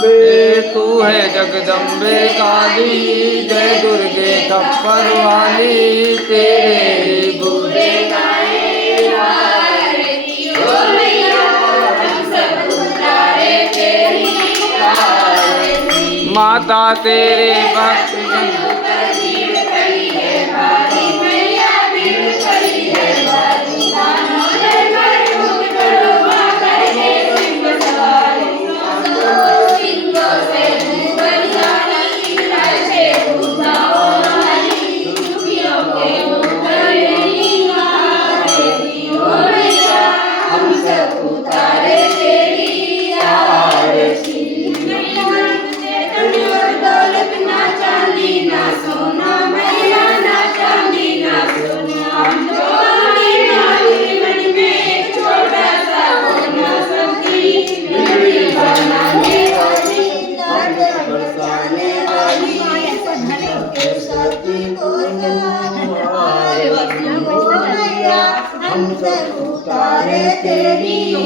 जगदम्बे। तू है जगदम्बे काली, जय दुर्गे खप्पर वाली, तेरे बूढ़े माता तेरे भक्त हम सब उतारे तेरी